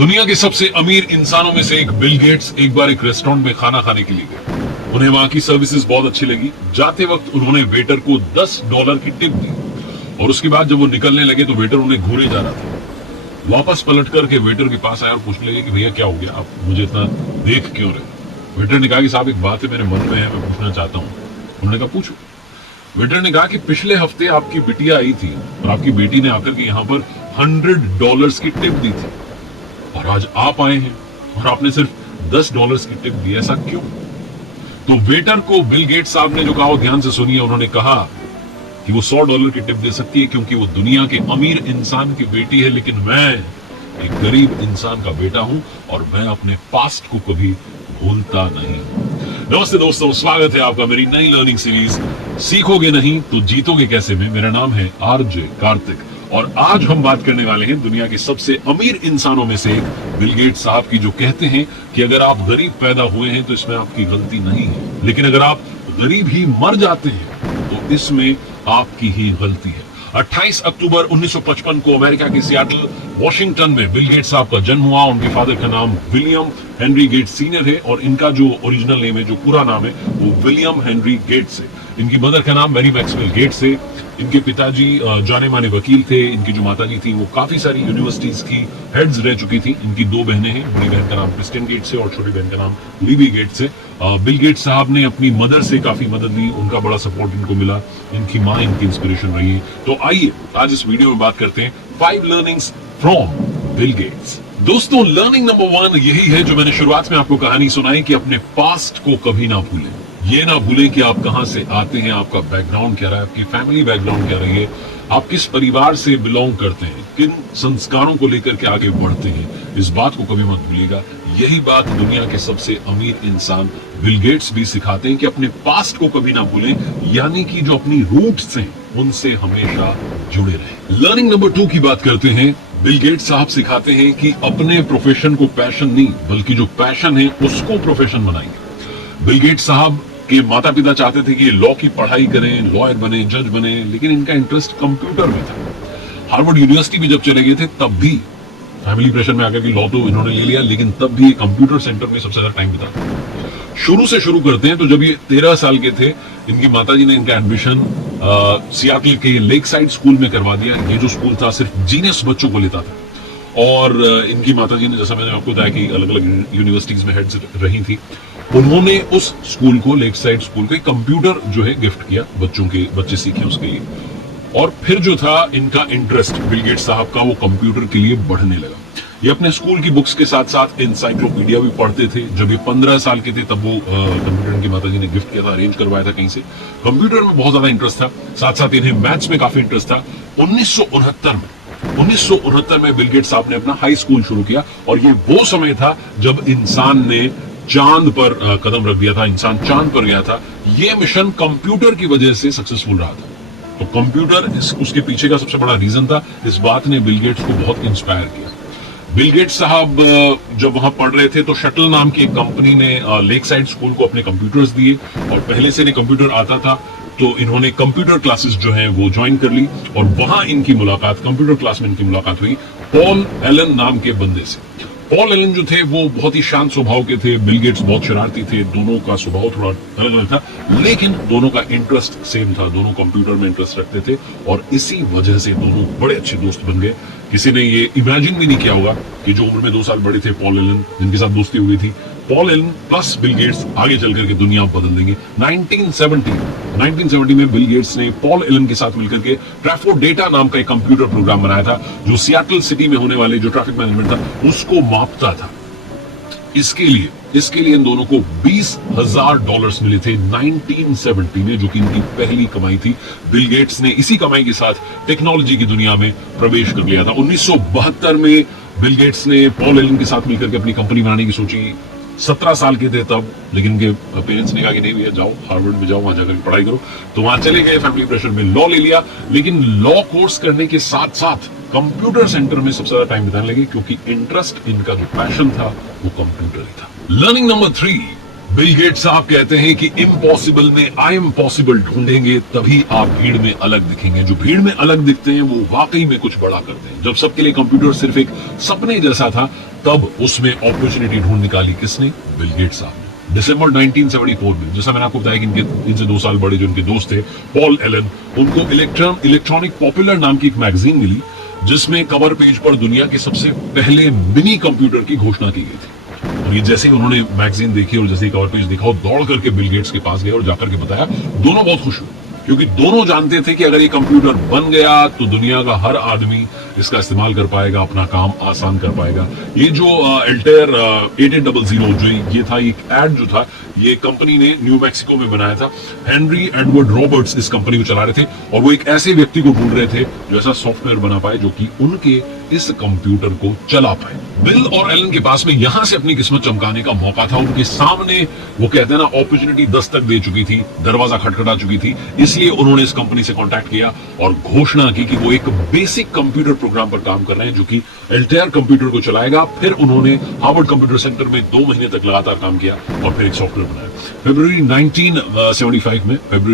दुनिया के सबसे अमीर इंसानों में से एक बिल गेट्स एक बार एक रेस्टोरेंट में खाना खाने के लिए गए। उन्हें वहां की सर्विसेज बहुत अच्छी लगी। जाते वक्त उन्होंने वेटर को $10 की टिप दी और उसके बाद जब वो निकलने लगे तो वेटर उन्हें घूरे जा रहा था। वापस पलट करके वेटर के पास आया और पूछने लगे कि भैया क्या हो गया, आप मुझे इतना देख क्यों रहे। वेटर ने कहा कि साहब एक बात है मेरे मन में है, मैं पूछना चाहता हूँ। उन्होंने कहा पूछो। वेटर ने कहा कि पिछले हफ्ते आपकी बिटिया आई थी और आपकी बेटी ने आकर के यहाँ पर $100 की टिप दी थी और आज आप आए हैं और आपने सिर्फ $10 की टिप दी, ऐसा क्यों? तो वेटर को बिल गेट्स साहब ने जो कहा वो ध्यान से सुनिए। उन्होंने कहा कि वो $100 की टिप दे सकती है क्योंकि वो दुनिया के अमीर इंसान की बेटी है, लेकिन मैं एक गरीब इंसान का बेटा हूं और मैं अपने पास्ट को कभी भूलता नहीं। नमस्ते दोस्तों, स्वागत है आपका मेरी नई लर्निंग सीरीज सीखोगे नहीं तो जीतोगे कैसे में। मेरा नाम है आरजे कार्तिक और आज हम बात करने वाले हैं दुनिया के सबसे अमीर इंसानों में से एक बिल गेट्स साहब की, जो कहते हैं कि अगर आप गरीब पैदा हुए हैं तो इसमें आपकी गलती नहीं है, लेकिन अगर आप गरीब ही मर जाते हैं तो इसमें आपकी ही गलती है। 28 अक्टूबर 1955 को अमेरिका के सियाटल वॉशिंगटन में बिल गेट्स साहब का जन्म हुआ। उनके फादर का नाम विलियम हेनरी गेट्स सीनियर है और इनका जो ओरिजिनल नेम है, जो पूरा नाम है, वो विलियम हेनरी गेट्स है। इनकी मदर का नाम मैरी मैक्सवेल गेट्स है। इनके पिताजी जाने माने वकील थे। इनकी जो माताजी थी वो काफी सारी यूनिवर्सिटीज की हेड्स रह चुकी थी। इनकी दो बहनें हैं, बड़ी बहन का नाम क्रिस्टियन गेट्स है और छोटी बहन का नाम लीवी गेट्स है। बिल गेट्स साहब ने अपनी मदर से काफी मदद ली, उनका बड़ा सपोर्ट इनको मिला। इनकी माँ इनकी इंस्पिरेशन रही है। तो आइए आज इस वीडियो में बात करते हैं 5 लर्निंग्स फ्रॉम बिल गेट्स। दोस्तों, लर्निंग नंबर 1 यही है जो मैंने शुरुआत में आपको कहानी सुनाई कि अपने पास्ट को कभी ना भूलें। ये ना भूलें कि आप कहां से आते हैं, आपका बैकग्राउंड क्या रहा है, आपकी फैमिली बैकग्राउंड क्या रही है, आप किस परिवार से बिलोंग करते हैं, किन संस्कारों को लेकर के आगे बढ़ते हैं, इस बात को कभी मत भूलिएगा। यही बात दुनिया के सबसे अमीर इंसान बिल गेट्स भी सिखाते हैं कि अपने पास्ट को कभी ना भूलें, यानी कि जो अपनी रूट्स हैं उनसे हमेशा जुड़े रहें। लर्निंग नंबर 2 की बात करते हैं। बिल गेट्स साहब सिखाते हैं कि अपने प्रोफेशन को पैशन नहीं बल्कि जो पैशन है उसको प्रोफेशन बनाएंगे। बिल गेट्स साहब के माता पिता चाहते थे कि ये लॉ की पढ़ाई करें, लॉयर बने, जज बने, लेकिन इनका इंटरेस्ट कंप्यूटर में था। हार्वर्ड यूनिवर्सिटी भी जब चले गए थे तब भी फैमिली प्रेशर में आकर के लॉ तो इन्होंने ले लिया, लेकिन तब भी कंप्यूटर सेंटर में सबसे ज्यादा टाइम बिता। शुरू से शुरू करते हैं तो जब ये 13 साल के थे, इनकी माताजी ने इनका एडमिशन सियाटल के लेक साइड स्कूल में करवा दिया। ये जो स्कूल था सिर्फ जीनियस बच्चों को लेता था और इनकी माताजी ने, जैसा मैंने आपको बताया कि अलग अलग यूनिवर्सिटीज में हेड्स रही थी, उन्होंने उस स्कूल को, लेक साइड स्कूल को, कंप्यूटर जो है गिफ्ट किया बच्चे सीखे उसके लिए। और फिर जो था इनका इंटरेस्ट बिल गेट्स साहब का वो कंप्यूटर के लिए बढ़ने लगा। ये अपने स्कूल की बुक्स के साथ साथ एनसाइक्लोपीडिया भी पढ़ते थे। जब ये 15 साल के थे तब वो कंप्यूटर इनकी माताजी ने गिफ्ट किया था, अरेंज करवाया था कहीं से। कंप्यूटर में बहुत ज्यादा इंटरेस्ट था, साथ साथ इन्हें मैथ्स में काफी इंटरेस्ट था। 1969 में बिल गेट्स साहब ने अपना हाई स्कूल शुरू किया और ये वो समय था जब इंसान ने चांद पर कदम रख दिया था, इंसान चांद पर गया था। ये मिशन कंप्यूटर की वजह से सक्सेसफुल रहा था। तो कंप्यूटर उसके पीछे का सबसे बड़ा रीजन था। इस बात ने बिल गेट्स को बहुत इंस्पायर किया। बिल गेट्स साहब जब वहां पढ़ रहे थे तो शटल नाम की एक कंपनी ने लेक साइड स्कूल को अपने कंप्यूटर्स दिए और पहले से इन्हें कंप्यूटर आता था तो इन्होंने कंप्यूटर क्लासेस जो हैं वो ज्वाइन कर ली और वहां इनकी मुलाकात, कंप्यूटर क्लास में इनकी मुलाकात हुई पॉल एलन नाम के बंदे से। पॉल एलन जो थे वो बहुत ही शांत स्वभाव के थे, बिल गेट्स बहुत शरारती थे। दोनों का स्वभाव थोड़ा अलग अलग था, लेकिन दोनों का इंटरेस्ट सेम था। दोनों कंप्यूटर में इंटरेस्ट रखते थे और इसी वजह से दोनों बड़े अच्छे दोस्त बन गए। किसी ने ये इमेजिन भी नहीं किया होगा कि जो उम्र में 2 साल बड़े थे पॉल एलन, जिनके साथ दोस्ती हुई थी, Paul Allen plus Bill Gates आगे चल करके दुनिया बदल देंगे। 1970 में बिल गेट्स ने पॉल एलन के साथ मिलकर के ट्रैफो डेटा नाम का एक कंप्यूटर प्रोग्राम बनाया था जो सियाटल सिटी में होने वाले जो ट्रैफिक मैनेजमेंट था उसको मापता था। इसके लिए इन दोनों को $20,000 मिले थे 1970 में, जो कि इनकी पहली कमाई थी। बिल गेट्स ने इसी कमाई के साथ टेक्नोलॉजी की दुनिया में प्रवेश कर लिया था। 1972 में बिल गेट्स ने पॉल एलन के साथ मिलकर के अपनी कंपनी बनाने की सोची। 17 साल के थे तब, लेकिन उनके पेरेंट्स ने कहा कि नहीं भैया जाओ हार्वर्ड में जाओ, वहां जाकर पढ़ाई करो। तो वहां चले गए, फैमिली प्रेशर में लॉ ले लिया, लेकिन लॉ कोर्स करने के साथ साथ कंप्यूटर सेंटर में सबसे ज्यादा टाइम बिताने लगे क्योंकि इंटरेस्ट, इनका जो पैशन था वो कंप्यूटर ही था। लर्निंग नंबर 3, बिल गेट्स साहब कहते हैं कि इम्पॉसिबल में आई एम पॉसिबल ढूंढेंगे तभी आप भीड़ में अलग दिखेंगे। जो भीड़ में अलग दिखते हैं वो वाकई में कुछ बड़ा करते हैं। जब सबके लिए कंप्यूटर सिर्फ एक सपने जैसा था तब उसमें अपॉर्चुनिटी ढूंढ निकाली किसने? बिल गेट्स साहब ने। दिसंबर 1974 में, जैसा मैंने आपको बताया कि इनसे 2 साल बड़े जो इनके दोस्त थे पॉल एलन, उनको इलेक्ट्रॉनिक पॉपुलर नाम की एक मैगजीन मिली जिसमें कवर पेज पर दुनिया के सबसे पहले मिनी कंप्यूटर की घोषणा की गई थी। और ये जैसे ही उन्होंने मैगजीन देखी और जैसे ही कवर पेज देखा, दौड़ करके बिल गेट्स के पास गए और जाकर के बताया। दोनों बहुत खुश हुए क्योंकि दोनों जानते थे कि अगर ये कंप्यूटर बन गया तो दुनिया का हर आदमी इसका इस्तेमाल कर पाएगा, अपना काम आसान कर पाएगा। ये जो एल्टेयर 8800 जो ये था, एक एड जो था, ये कंपनी ने न्यू मैक्सिको में बनाया था। हेनरी एडवर्ड रॉबर्ट्स इस कंपनी को चला रहे थे और वो एक ऐसे व्यक्ति को ढूंढ रहे थे जो ऐसा सॉफ्टवेयर बना पाए जो कि उनके इस कंप्यूटर को चला पाए। बिल और एलन के पास में यहां से अपनी किस्मत चमकाने का मौका था। उनके सामने वो कहते हैं ना, अपॉर्चुनिटी दस्तक दे चुकी थी, दरवाजा खटखटा चुकी थी। इसलिए उन्होंने इस कंपनी से कांटेक्ट किया और घोषणा की कि वो एक बेसिक कंप्यूटर प्रोग्राम पर काम कर रहे हैं जो कि एल्टेयर कंप्यूटर को चलाएगा। फिर उन्होंने हार्वर्ड कंप्यूटर सेंटर में 2 महीने तक लगातार काम किया और फिर एक सॉफ्टवेयर बनाया। फरवरी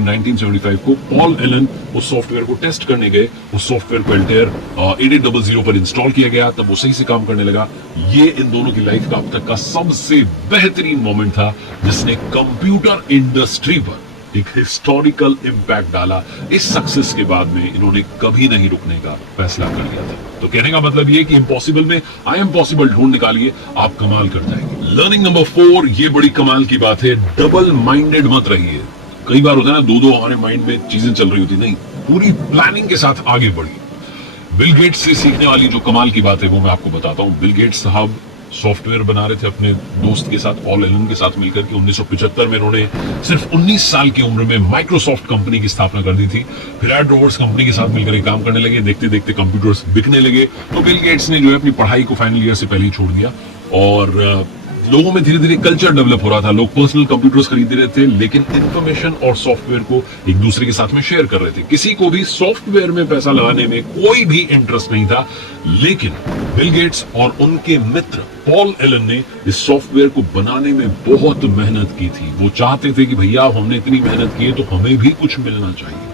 1975 को पॉल एलन उस सॉफ्टवेयर को टेस्ट करने गए। उस सॉफ्टवेयर को एल्टेयर 8800 पर इंस्टॉल किया गया, तब वो सही से काम करने लगा। ये इन दोनों की लाइफ का अब तक का सबसे बेहतरीन मोमेंट था जिसने कंप्यूटर इंडस्ट्री पर एक हिस्टोरिकल इंपैक्ट डाला। इस सक्सेस के बाद में इन्होंने कभी नहीं रुकने का फैसला कर लिया था। तो कहने का मतलब ये कि इम्पॉसिबल में आई एम पॉसिबल ढूंढ निकालिए, आप कमाल कर जाएंगे। लर्निंग नंबर 4, ये बड़ी कमाल की बात है, डबल माइंडेड मत रहिए। कई बार होता है ना, दो हमारे माइंड में चीजें चल रही होती, नहीं, पूरी प्लानिंग के साथ आगे बढ़िए। बिल गेट्स से सीखने वाली जो कमाल की बात है वो मैं आपको बताता हूँ। बिल गेट्स साहब सॉफ्टवेयर बना रहे थे अपने दोस्त के साथ, पॉल एलन के साथ मिलकर के। 1975 में उन्होंने सिर्फ 19 साल की उम्र में माइक्रोसॉफ्ट कंपनी की स्थापना कर दी थी। फिर एड रोवर्स कंपनी के साथ मिलकर काम करने लगे। देखते देखते कंप्यूटर्स बिकने लगे तो बिल गेट्स ने जो है अपनी पढ़ाई को फाइनल ईयर से पहले ही छोड़ दिया और लोगों में धीरे धीरे कल्चर डेवलप हो रहा था। लोग पर्सनल कंप्यूटर्स खरीद रहे थे लेकिन इंफॉर्मेशन और सॉफ्टवेयर को एक दूसरे के साथ में शेयर कर रहे थे। किसी को भी सॉफ्टवेयर में पैसा लगाने में कोई भी इंटरेस्ट नहीं था, लेकिन बिल गेट्स और उनके मित्र पॉल एलन ने इस सॉफ्टवेयर को बनाने में बहुत मेहनत की थी। वो चाहते थे कि भैया हमने इतनी मेहनत की है तो हमें भी कुछ मिलना चाहिए।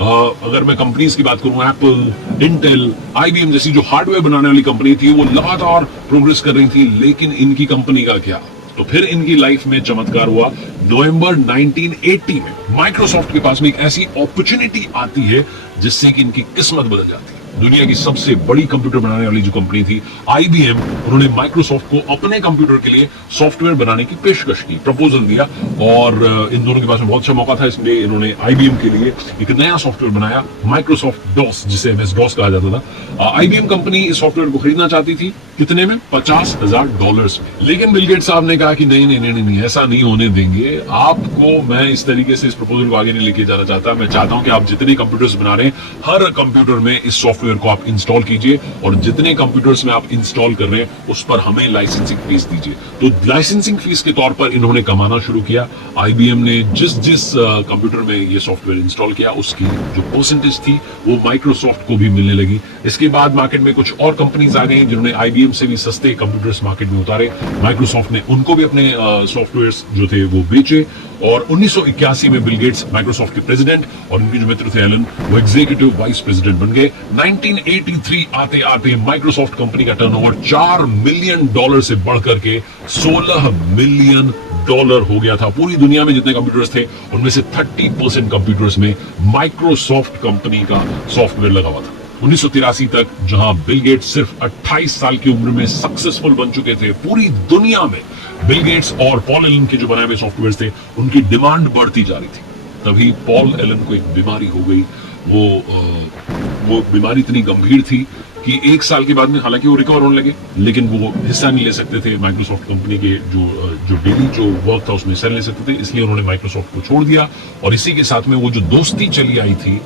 अगर मैं कंपनीज की बात करूं, एप्पल, इंटेल, आईबीएम जैसी जो हार्डवेयर बनाने वाली कंपनी थी वो लगातार प्रोग्रेस कर रही थी, लेकिन इनकी कंपनी का क्या? तो फिर इनकी लाइफ में चमत्कार हुआ। नवंबर 1980 में माइक्रोसॉफ्ट के पास में एक ऐसी अपॉर्चुनिटी आती है जिससे कि इनकी किस्मत बदल जाती है। दुनिया की सबसे बड़ी कंप्यूटर बनाने वाली जो कंपनी थी आईबीएम, उन्होंने माइक्रोसॉफ्ट को अपने कंप्यूटर के लिए सॉफ्टवेयर बनाने की पेशकश की, प्रपोजल दिया और इन दोनों के पास में बहुत अच्छा मौका था। इसमें इन्होंने आईबीएम के लिए एक नया सॉफ्टवेयर बनाया, माइक्रोसॉफ्ट डॉस, जिसे MS DOS कहा जाता था। आईबीएम कंपनी इस सॉफ्टवेयर को खरीदना चाहती थी, कितने में? $50,000 में। लेकिन बिल गेट्स साहब ने कहा कि नहीं, ऐसा नहीं होने देंगे। आपको मैं इस तरीके से इस प्रपोजल को आगे नहीं लेके जाना चाहता। मैं चाहता हूं कि आप जितने कंप्यूटर्स बना रहे हैं, हर कंप्यूटर में इस सॉफ्टवेयर को आप इंस्टॉल कीजिए और जितने कंप्यूटर्स में आप इंस्टॉल कर रहे हैं उस पर हमें लाइसेंसिंग फीस दीजिए। तो लाइसेंसिंग फीस के तौर पर इन्होंने कमाना शुरू किया। आईबीएम ने जिस कंप्यूटर में ये सॉफ्टवेयर इंस्टॉल किया उसकी जो परसेंटेज थी वो माइक्रोसॉफ्ट को भी मिलने लगी। इसके बाद मार्केट में कुछ और कंपनीज आ गई जिन्होंने आईबीएम से भी सस्ते कंप्यूटर्स मार्केट में उतारे। माइक्रोसॉफ्ट ने उनको भी अपने सॉफ्टवेयर्स जो थे वो बेचे और 1981 में बिल गेट्स माइक्रोसॉफ्ट के प्रेसिडेंट और उनके जो मित्र थे एलन, वो एग्जीक्यूटिव वाइस प्रेसिडेंट बन गए। 1983 आते आते माइक्रोसॉफ्ट कंपनी का टर्नओवर $4 मिलियन से बढ़कर के $16 मिलियन हो गया था। पूरी दुनिया में जितने कंप्यूटर्स थे उनमें से 30% कंप्यूटर्स में माइक्रोसॉफ्ट कंपनी का सॉफ्टवेयर लगा हुआ था। 1983 तक जहां बिल गेट्स सिर्फ 28 साल की उम्र में सक्सेसफुल बन चुके थे, पूरी दुनिया में बिल गेट्स और पॉल एलन के जो बनाए हुए सॉफ्टवेयर थे उनकी डिमांड बढ़ती जा रही थी। तभी पॉल एलन को एक बीमारी हो गई। वो बीमारी इतनी गंभीर थी कि 1 साल के बाद में हालांकि वो रिकवर होने लगे, लेकिन वो हिस्सा नहीं ले सकते थे माइक्रोसॉफ्ट कंपनी के जो डेली जो वर्क था उसमें हिस्सा नहीं ले सकते थे। इसलिए उन्होंने माइक्रोसॉफ्ट को छोड़ दिया और इसी के साथ में वो जो दोस्ती चली आई थी,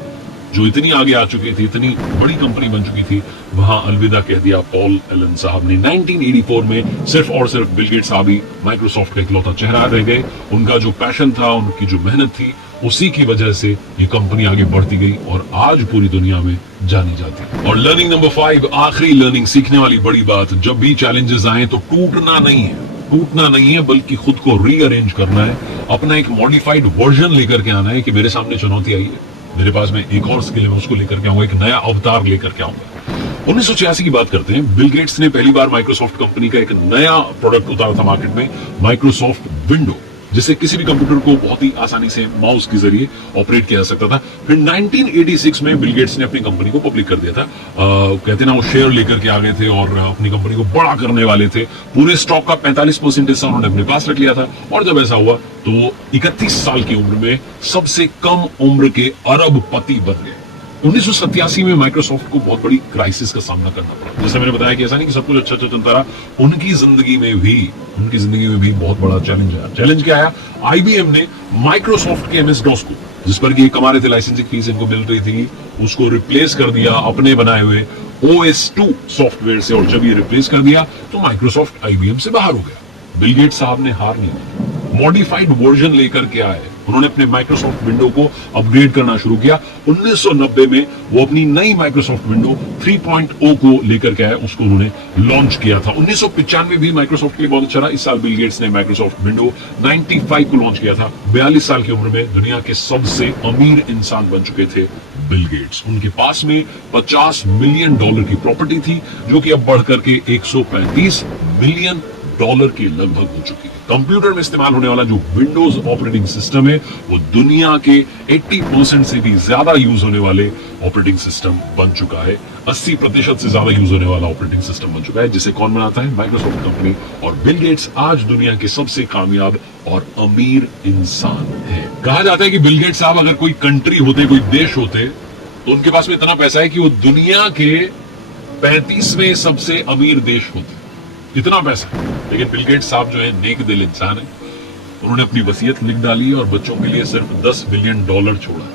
जो इतनी आगे आ चुकी थी, इतनी बड़ी कंपनी बन चुकी थी, वहां अलविदा कह दिया पॉल एलन साहब ने। 1984 में सिर्फ और सिर्फ बिल गेट्स साहब ही माइक्रोसॉफ्ट का इकलौता चेहरा रह गए। उनका जो पैशन था, उनकी जो मेहनत थी, उसी की वजह से ये कंपनी आगे बढ़ती गई और आज पूरी दुनिया में जानी जाती है। और लर्निंग नंबर 5, आखिरी लर्निंग, सीखने वाली बड़ी बात, जब भी चैलेंजेस आए तो टूटना नहीं है बल्कि खुद को रीअरेंज करना है। अपना एक मॉडिफाइड वर्जन लेकर के आना है कि मेरे सामने चुनौती आई है, मेरे पास में एक और स्किल है, मैं उसको लेकर के आऊंगा, एक नया अवतार लेकर के आऊंगा। 1986 की बात करते हैं। बिल गेट्स ने पहली बार माइक्रोसॉफ्ट कंपनी का एक नया प्रोडक्ट उतारा था मार्केट में, माइक्रोसॉफ्ट विंडो, जिसे किसी भी कंप्यूटर को बहुत ही आसानी से माउस के जरिए ऑपरेट किया जा सकता था। फिर 1986 में बिल गेट्स ने अपनी कंपनी को पब्लिक कर दिया था। कहते ना, वो शेयर लेकर के आ गए थे और अपनी कंपनी को बड़ा करने वाले थे। पूरे स्टॉक का 45% हिस्सा उन्होंने अपने पास रख लिया था। और जब ऐसा हुआ तो वो 31 साल की उम्र में सबसे कम उम्र के अरबपति बन गए। 1987 में माइक्रोसॉफ्ट को बहुत बड़ी क्राइसिस का सामना करना पड़ा। जैसे मैंने बताया कि ऐसा नहीं कि सब कुछ अच्छा चलता रहा, उनकी जिंदगी में भी बहुत बड़ा चैलेंज आया। चैलेंज क्या आया? आईबीएम ने माइक्रोसॉफ्ट के एमएस डॉस को, जिस पर कि कमा रहे थे, लाइसेंसिंग फीस इनको मिल रही थी, उसको रिप्लेस कर दिया अपने बनाए हुए OS2 सॉफ्टवेयर से। और जब ये रिप्लेस कर दिया तो माइक्रोसॉफ्ट आईबीएम से बाहर हो गया। बिल गेट्स साहब ने हार नहीं मानी, मॉडिफाइड वर्जन लेकर के आए। उन्होंने अपने माइक्रोसॉफ्ट विंडो को अपग्रेड करना शुरू किया। 1990 में वो अपनी नई माइक्रोसॉफ्ट विंडो 3.0 को लेकर के आए, उसको उन्होंने लॉन्च किया था। 1995 भी माइक्रोसॉफ्ट के लिए बहुत अच्छा रहा। इस साल बिल गेट्स ने माइक्रोसॉफ्ट विंडो 95 को लॉन्च किया था। 42 साल की उम्र में दुनिया के सबसे अमीर इंसान बन चुके थे बिल गेट्स। उनके पास में $50 मिलियन की प्रॉपर्टी थी, जो कि अब बढ़कर के $135 मिलियन के लगभग हो चुकी है। कंप्यूटर में इस्तेमाल होने वाला जो विंडोज ऑपरेटिंग सिस्टम है, वो दुनिया के 80% से भी ज्यादा यूज होने वाले ऑपरेटिंग सिस्टम बन चुका है। 80% से ज्यादा यूज होने वाला ऑपरेटिंग सिस्टम बन चुका है, जिसे कौन बनाता है? Microsoft company. और बिल गेट्स आज दुनिया के सबसे कामयाब और अमीर इंसान है। कहा जाता है कि बिल गेट्स साहब अगर कोई कंट्री होते, कोई देश होते, तो उनके पास में इतना पैसा है कि वो दुनिया के 35वें सबसे अमीर देश होते। इतना पैसा। लेकिन बिल गेट्स साहब जो है नेक दिल इंसान है। उन्होंने अपनी वसीयत लिख डाली और बच्चों के लिए सिर्फ $10 बिलियन छोड़ा।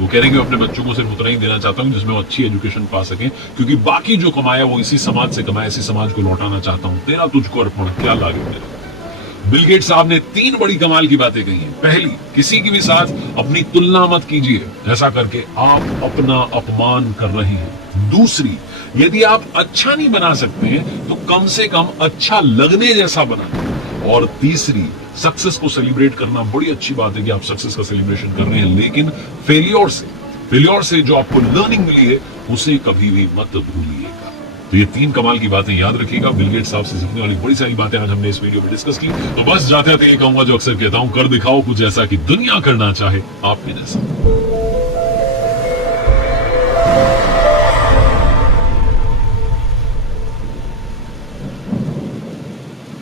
वो कह रहे हैं कि मैं अपने बच्चों को सिर्फ उतना ही देना चाहता हूं जिसमें वो अच्छी एजुकेशन पा सकें, क्योंकि बाकी जो कमाया वो इसी समाज से कमाया, इसी समाज को लौटाना चाहता हूं। तेरा तुझको अर्पण, क्या लागे तेरा। बिल गेट्स साहब ने 3 बड़ी कमाल की बातें कही हैं। पहली, किसी के भी साथ अपनी तुलना मत कीजिए, ऐसा करके आप अपना अपमान कर रहे हैं। दूसरी, यदि आप अच्छा नहीं बना सकते हैं तो कम से कम अच्छा लगने जैसा बनाएं। और तीसरी, सक्सेस को सेलिब्रेट करना बड़ी अच्छी बात है कि आप सक्सेस का सेलिब्रेशन कर रहे हैं, लेकिन फेलियर से जो आपको लर्निंग मिली है उसे कभी भी मत भूलिएगा। तो ये 3 कमाल की बातें याद रखिएगा। बिल गेट्स साहब से सीखने वाली बड़ी सारी बातें आज हमने इस वीडियो में डिस्कस की। तो बस जाते जाते ये कहूंगा जो अक्सर कहता हूं, कर दिखाओ कुछ ऐसा कि दुनिया करना चाहे आप में जैसा।